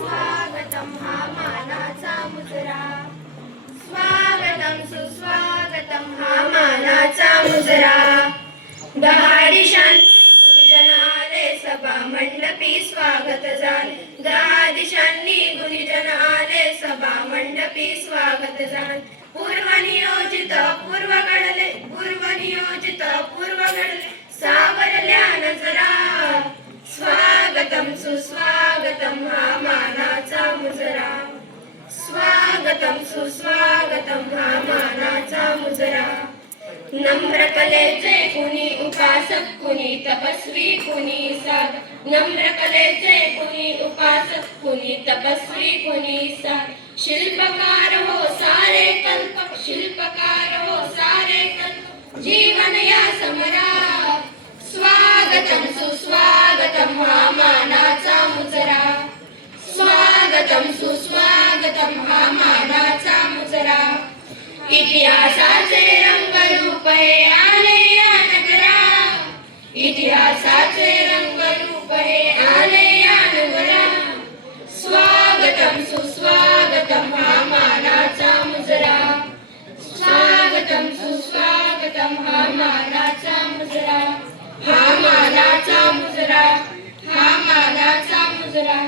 स्वागतम हा मानाचा मुजरा, स्वागतम सुस्वागतम हा मानाचा मुजरा. दहा दिशांनी गुणीजन आले सभा मंडपी स्वागत झाले, दहा दिशांनी गुणीजन आले सभा मंडपी स्वागत झाले. पूर्वनियोजित पूर्व घडले, पूर्वनियोजित पूर्व घडले, सावरल्या नजरा. स्वागतम सुस्वागतम हा मानाचा मुजरा, स्वागतम सुस्वागतम हा मानाचा मुजरा. नम्र कलेचे कुणी उपासक, कुणी तपस्वी, कुणी साधक. नम्र कलेचे कुणी उपासक, कुणी तपस्वी, कुणी साधक. शिल्पकार हो सारे कल्पक, शिल्पकार हो सारे कल्पक, जीवन या समरा. स्वागतम सुस्वागतम हा मानाचा मुजरा, स्वागतम सुस्वागतम हा मानाचा मुजरा. इतिहासाचे रंगरूप हे आले या नगरा, इतिहासाचे रंगरूप हे आले या नगरा. स्वागतम सुस्वागतम हा मानाचा मुजरा, स्वागतम सुस्वागतम हा मानाचा मुजरा. हा मानाचा मुजरा, हा मानाचा मुजरा.